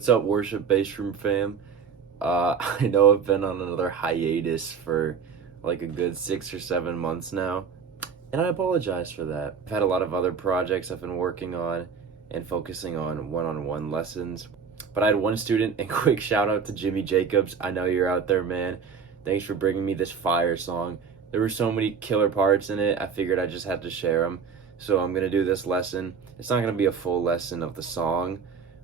What's up, Worship Base Room fam? I know I've been on another hiatus for like a good 6 or 7 months now, and I apologize for that. I've had a lot of other projects I've been working on and focusing on one-on-one lessons. But I had one student, and quick shout out to Jimmy Jacobs. I know you're out there, man. Thanks for bringing me this fire song. There were so many killer parts in it, I figured I just had to share them. So I'm gonna do this lesson. It's not gonna be a full lesson of the song,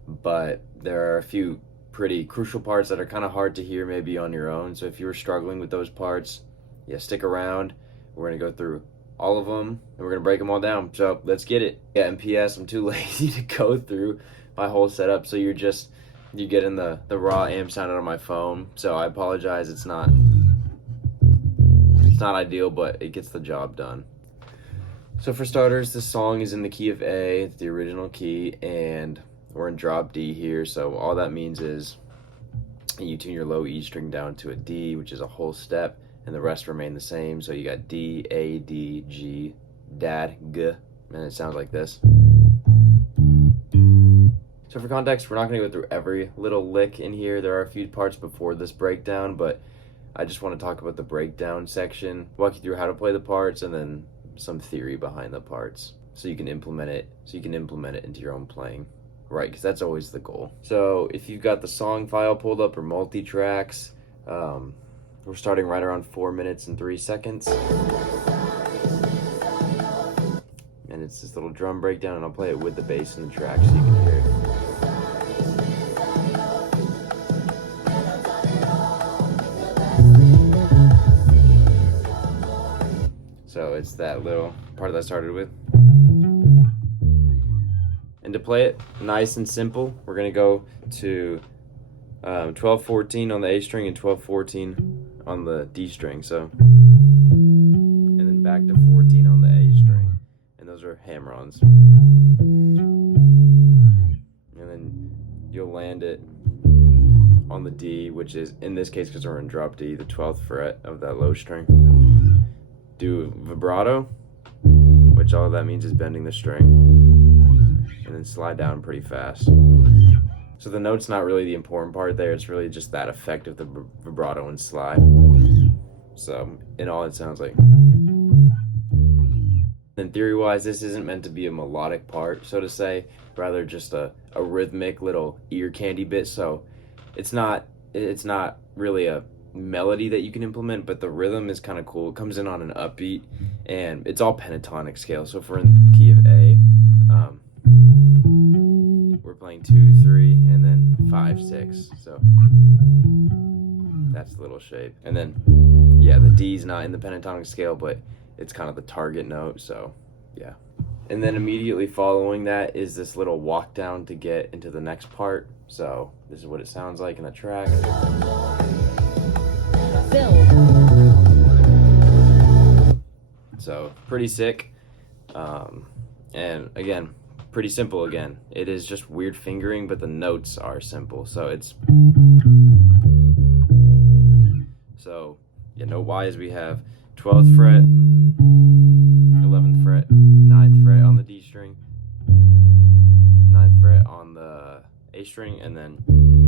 but there are a few pretty crucial parts that are kind of hard to hear maybe on your own. So if you were struggling with those parts, yeah, stick around. We're gonna go through all of them and we're gonna break them all down. So let's get it. Yeah, and PS, I'm too lazy to go through my whole setup, so you're getting the raw amp sound out of my phone. So I apologize. It's not ideal, but it gets the job done. So for starters, this song is in the key of A. It's the original key, and we're in drop D here. So all that means is you tune your low E string down to a D, which is a whole step, and the rest remain the same. So you got D, A, D, G, Dad, G, and it sounds like this. So for context, we're not going to go through every little lick in here. There are a few parts before this breakdown, but I just want to talk about the breakdown section, walk you through how to play the parts, and then some theory behind the parts so you can implement it into your own playing, right? Because that's always the goal. So if you've got the song file pulled up or multi-tracks, we're starting right around 4 minutes and 3 seconds, and it's this little drum breakdown, and I'll play it with the bass in the track so you can hear it. So it's that little part that I started with. And to play it nice and simple, we're gonna go to 12-14 on the A string and 12-14 on the D string. So, and then back to 14 on the A string. And those are hammer-ons. And then you'll land it on the D, which is, in this case, because we're in drop D, the 12th fret of that low string. Do vibrato, which all that means is bending the string, and then slide down pretty fast. So the note's not really the important part there, it's really just that effect of the vibrato and slide. So in all, it sounds like. And theory-wise, this isn't meant to be a melodic part, so to say, rather just a rhythmic little ear candy bit. So it's not really a melody that you can implement, but the rhythm is kind of cool. It comes in on an upbeat, and it's all pentatonic scale. So if we're in the key of A, we're playing 2, 3, and then 5, 6. So that's the little shape. And then, yeah, the D's not in the pentatonic scale, but it's kind of the target note. So yeah. And then immediately following that is this little walk down to get into the next part. So this is what it sounds like in the track. So pretty sick, and again, pretty simple. Again, it is just weird fingering, but the notes are simple. So yeah, note wise we have 12th fret, 11th fret, 9th fret on the D string, 9th fret on the A string, and then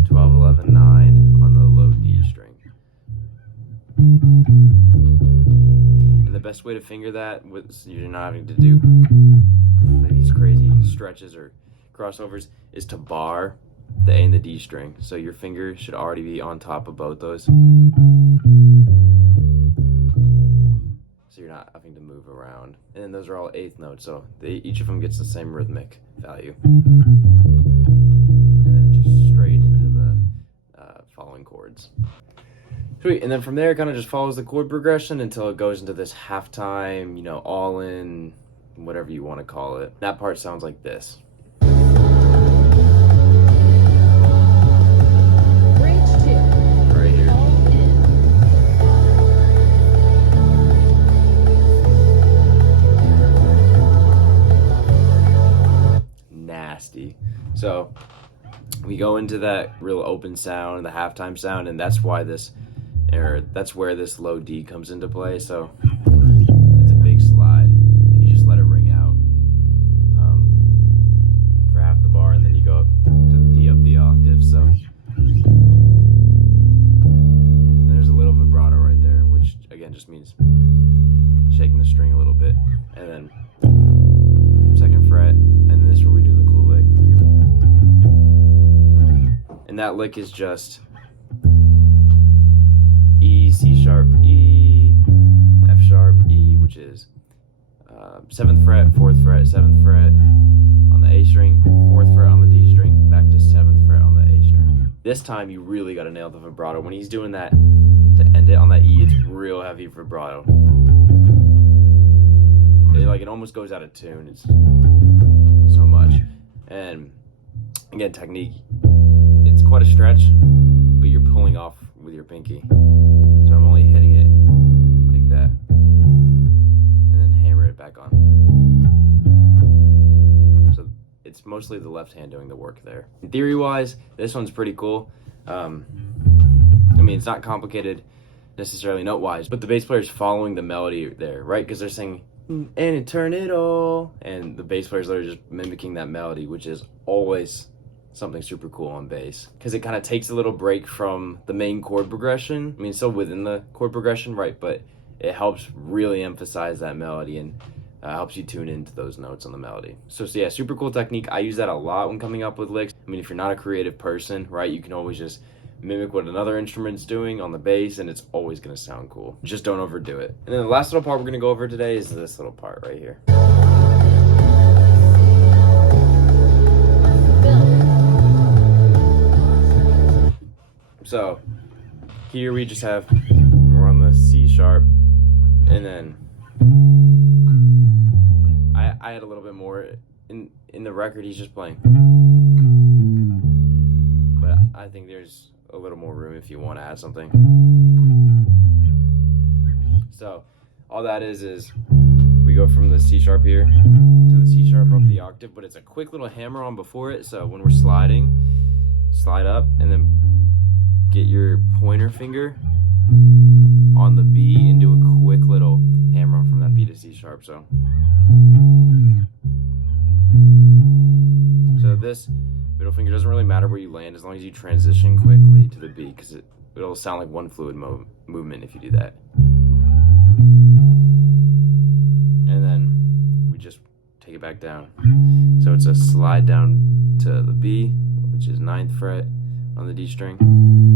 12, 11, 9 on the low D string. And the best way to finger that, so you're not having to do like these crazy stretches or crossovers, is to bar the A and the D string. So your finger should already be on top of both those, so you're not having to move around. And then those are all 8th notes, so each of them gets the same rhythmic value. And then just straight into the following chords. Sweet, and then from there it kind of just follows the chord progression until it goes into this halftime, all in, whatever you want to call it. That part sounds like this. Bridge 2. Right here. Nasty. So we go into that real open sound, the halftime sound, and that's where this low D comes into play. So it's a big slide, and you just let it ring out for half the bar, and then you go up to the D up the octave. So And that lick is just E, C sharp, E, F sharp, E, which is 7th fret, 4th fret, 7th fret on the A string, 4th fret on the D string, back to 7th fret on the A string. This time you really got to nail the vibrato. When he's doing that to end it on that E, it's real heavy vibrato. It almost goes out of tune. It's so much. And again, technique, it's quite a stretch, but you're pulling off with your pinky. So I'm only hitting it like that and then hammer it back on. So it's mostly the left hand doing the work there. Theory wise, this one's pretty cool. I mean, it's not complicated necessarily note wise, but the bass player's following the melody there, right? Because they're saying, and turn it all, and the bass players are just mimicking that melody, which is always something super cool on bass, because it kind of takes a little break from the main chord progression. I mean, still within the chord progression, right? But it helps really emphasize that melody and helps you tune into those notes on the melody. So yeah, super cool technique. I use that a lot when coming up with licks. I mean, if you're not a creative person, right, you can always just mimic what another instrument's doing on the bass, and it's always going to sound cool. Just don't overdo it. And then the last little part we're going to go over today is this little part right here. So here we just have, we're on the C sharp, and then I had a little bit more in the record. He's just playing, but I think there's a little more room if you want to add something. So all that is we go from the C sharp here to the C sharp up the octave, but it's a quick little hammer on before it. So when we're sliding, slide up and then get your pointer finger on the B and do a quick little hammer on from that B to C sharp. So this middle finger doesn't really matter where you land as long as you transition quickly to the B, because it'll sound like one fluid movement if you do that. And then we just take it back down. So it's a slide down to the B, which is 9th fret on the D string,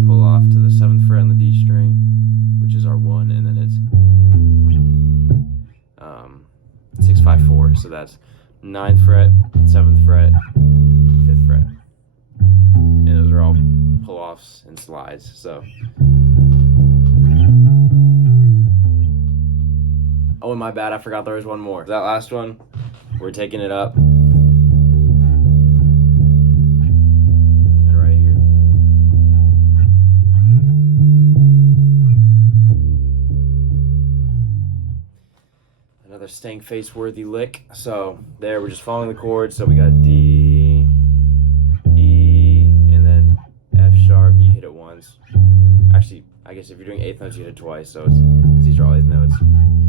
pull off to the 7th fret on the D string, which is our 1, and then it's 6, 5, 4. So that's 9th fret, 7th fret, 5th fret. And those are all pull-offs and slides. So, oh, and my bad, I forgot there was one more. That last one, we're taking it up. And right here. Another staying face-worthy lick. So there, we're just following the chords. So we got D, E, and then F sharp. You hit it once. Actually, I guess if you're doing 8th notes, you hit it twice. So it's because these are all 8th notes.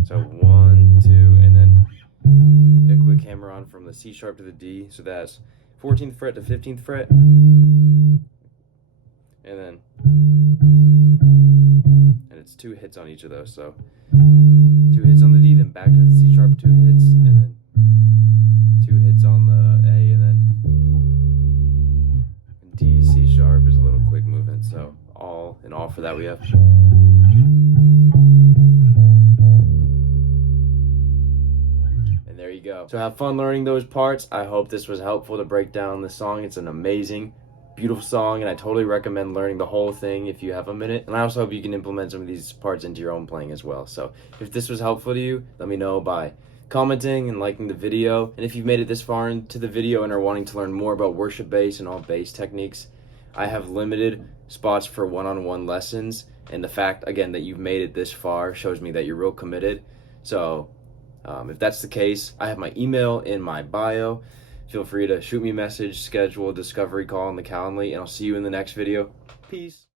So 1, 2, and then a quick hammer on from the C sharp to the D. So that's 14th fret to 15th fret, and then it's 2 hits on each of those. So 2 hits on the D, then back to the C sharp, 2 hits, and then 2 hits on the A, and then D, C sharp is a little quick movement. So all in all for that we have. And there you go. So have fun learning those parts. I hope this was helpful to break down the song. It's an amazing, beautiful song, and I totally recommend learning the whole thing if you have a minute. And I also hope you can implement some of these parts into your own playing as well. So if this was helpful to you, let me know by commenting and liking the video. And if you've made it this far into the video and are wanting to learn more about worship bass and all bass techniques, I have limited spots for one-on-one lessons. And the fact, again, that you've made it this far shows me that you're real committed. So if that's the case, I have my email in my bio. Feel free to shoot me a message, schedule a discovery call on the Calendly, and I'll see you in the next video. Peace.